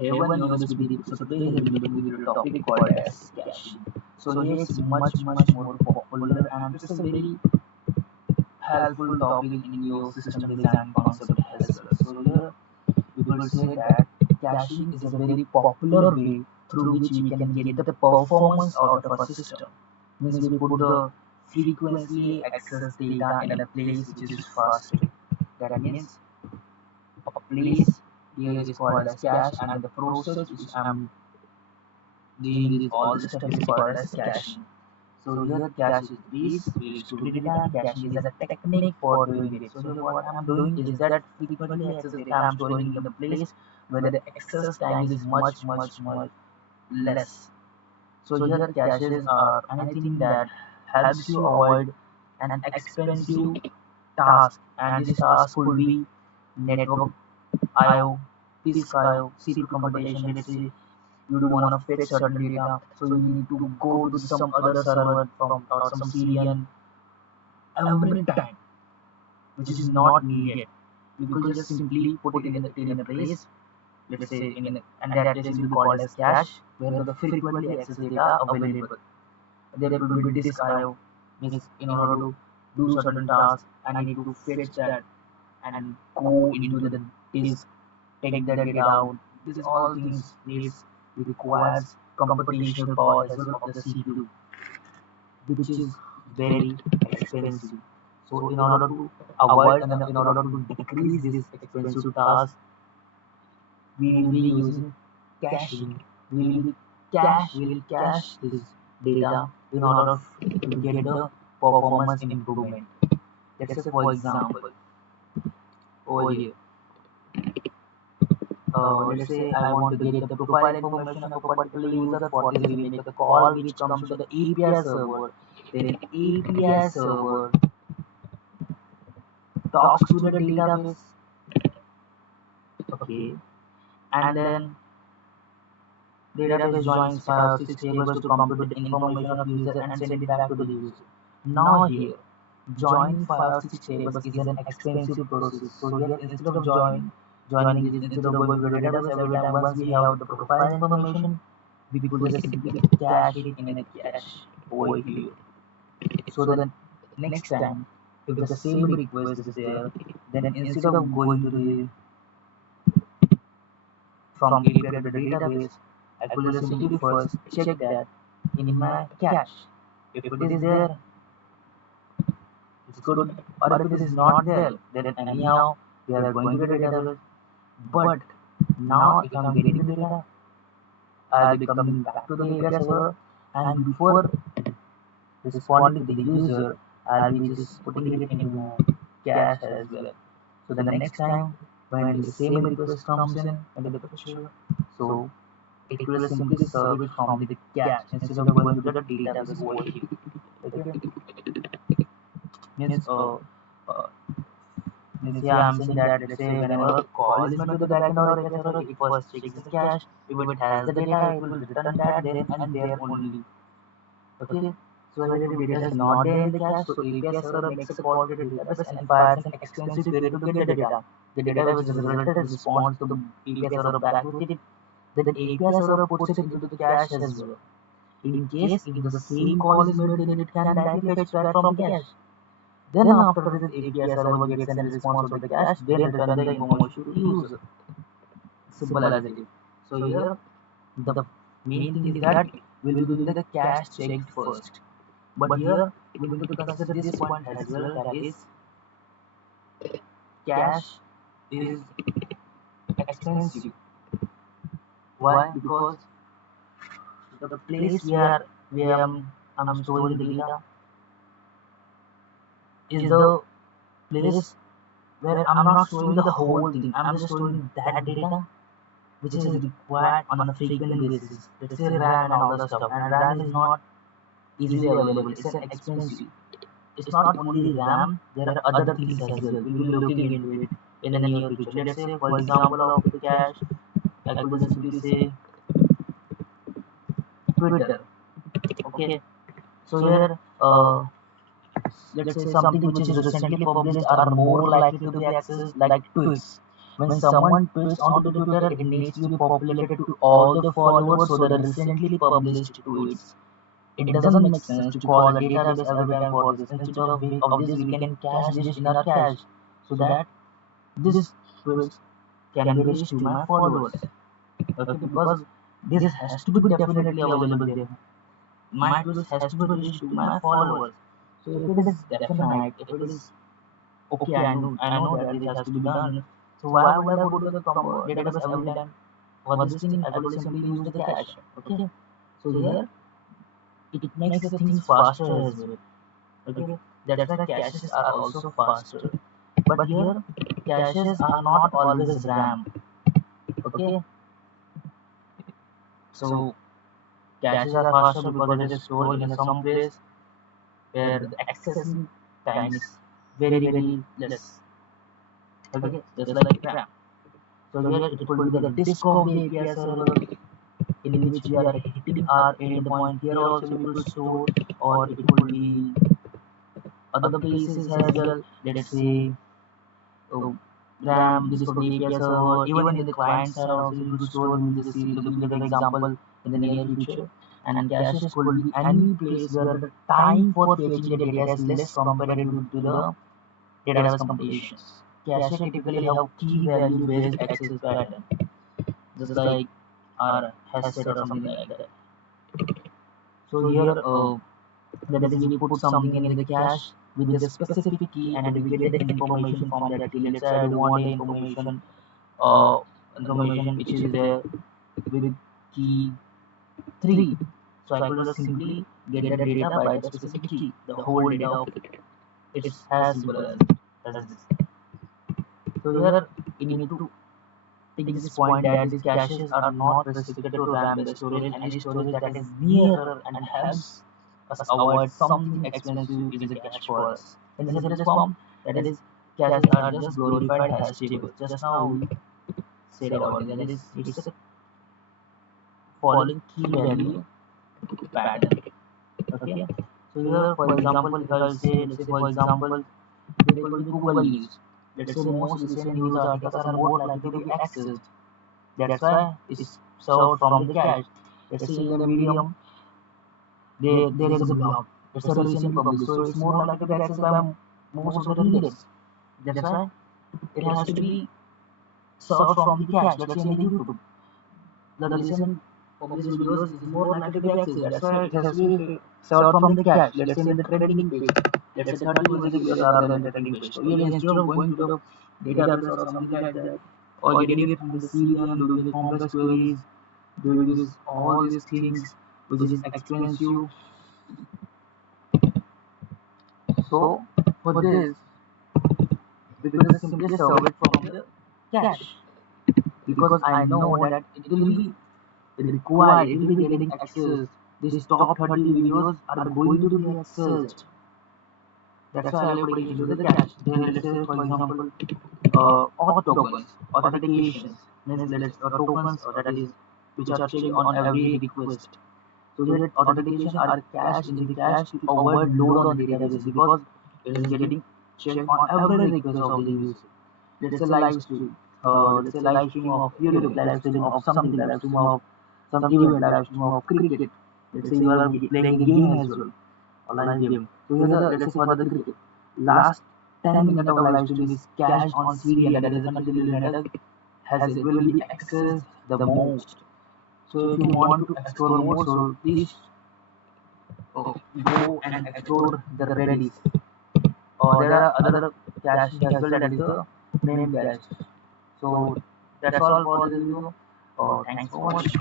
Heaven knows with Deepak. So today he will be with a topic called as caching. So here it's much more popular and it's a very helpful topic in your system design concept as well. So here people say that caching is a very popular way through which we can get the performance out of a system. Means we put the frequently access data in a place which is fast. That means a place here is called as cache and the process which I'm doing this all the stuff is called as caching. So here cache is this, we store the data and caching is a technique for doing it. So here what I'm doing is that frequently access data I'm storing in the place where the access time is much less. So here caches are anything that helps you avoid an expensive task, and this task could be network IO, disk IO, CPU computation. Let's say you do want to fetch certain data, so you need to go to some other server from or some CDN every time, which is not needed. You could just simply put it in a place, let's say and that place will be called as cache, where the frequently access data available. There will be disk IO, means in order to do certain tasks, I need to fetch that and go into the disk, take the data out. These all things needs requires computational power as well of the CPU, which is very expensive. So in order to avoid and in order to decrease this expensive task, we will be using caching. We will cache this data in order to get the performance improvement. Let's say for example, over here, let's say I want to get the profile information of a particular user. For this, we make the call which comes to the API server. Then API server talks to the database. Okay, and then database joins 5 or 6 tables to compute the information of user and send it back to the user. Now here, joining 5 or 6 tables is an expensive process. So here, instead of joining this, instead of going to the database every time once we have the profile information, we could just simply cache it in a cache over here. So then next time, if the same request is there, then instead of going to the from API to the database, I could just simply first check that in my cache. If it is there, it's good. Or if it is not there, then anyhow we are going to the database. But now if I'm getting the data, I'll be coming back to the API server, and before responding to the user, I'll be just putting it in my cache as well. So the next time when the same request comes in into the picture, so it will simply serve it from the cache instead of going to the database over here. Okay? Means uh, means yeah, I'm saying that let's say whenever a call is made to the backend or API server, it first checks the cache. If it has the data, it will return that then and there only. Okay. So when the data is not there in the cache, so API server makes a call to the database and fires an expensive query to get the data. The data which is related responds to the API server back with it. Then the API server puts it into the cache as well. In case if the same call is made, then it can directly fetch back from the cache. Then after this API server gets a response to the cache, then return the information to the user. Simple as it is. So here the main thing is that we'll be doing the cache check first. But here we need to consider this point as well, that is cache is expensive. Why? Because the place where I'm storing the data is the place where I'm not storing the whole thing. I'm just storing that data which is required on a frequent basis. Let's say RAM and all the stuff. And RAM is not easily available. It's an expensive. It's not only RAM, there are other things as well. We will be looking into it in the near future. Let's say, for example, of the cache, I could just simply say Twitter. Okay, so here, let's say something which is recently published are more likely to be accessed, like tweets. when someone tweets onto the Twitter, it needs to be populated to all the followers so the recently published tweets. It doesn't make sense to call a database every time for this. Instead of this, we can cache this in our cache so that this tweets can be reached to my followers. Okay, because this has to be definitely available there. My tweets has to be reached to my followers. So if it is definite, if it is okay, I know that this has to be done. So why would I go to the database every time? For this thing, I could simply use the cache. Okay. So here it makes the things faster as well. Okay. That's why caches are also faster. But here caches are not always RAM. Okay. So caches are faster because it is stored in some place where the accessing time is very less. Okay, just like RAM. So here it could be the disk of the API server in which we are hitting our endpoint. Here also we could store, or it could be other places as well. Let's say uh, RAM, disk of the API server, even in the client side also you could store. We will just see looking at the example in the near future. And caches could be any place where the time for fetching the data is less compared to the database computations. Cache typically have key value based access pattern, just like our hash set or something like that. So here, that is, we put something in the cache with the specific key, and we get the information from that key. Let's say I do want the uh, information which is there with key 3. So I could just simply get the data by the specific key, the whole data of it. It's as simple as this. So here we need to take this point that these caches are not restricted to RAM-based storage. Any storage that is nearer and helps us avoid something expensive is a cache for us. In the simplest form, that is, caches are just glorified hash tables. Just now we said about it. That is, it's a following key value pattern. Okay. So here, for example, if I'll say, let's say, for example, there could be Google News. Let's say most recent news articles are more likely to be accessed. That's why it's served from the cache. Let's say in the medium, there is a blog. It's a recently published, so it's more likely to be accessed by most of the readers. That's why it has to be served from the cache. Let's say in the YouTube, the recent published videos is more likely to be accessed. That's why it has to be served from the cache. Let's say in the trending page. Let's say 30 music videos are there in the trending page. So here, instead of going to the database or something like that, or getting it from the CDN, doing the complex queries, doing this all these things which is expensive. So for this, we could just simply serve it from the cache, because I know that it will be required, it will be getting access. These top 30 videos are going to be accessed. That's why I'll put it into the cache. Then let's say, for example, auth tokens, authentications, means tokens that is which are checked on every request. So here authentication are cached in the cache to avoid load on the database, because it is getting checked on every request of the user. Let's say live stream. Let's say live stream of YouTube, live stream of something, live stream of some event, live stream of cricket. Let's say you are playing a game as well, a live game. So here let's say for the cricket, last 10 minutes of live stream is cached on CDN, that is the continuous network, has it will be accessed the most. So if you want to explore more, so please go and explore the Redis. There are other caches as well, that is the main cache. So that's all for this video. Thanks for watching.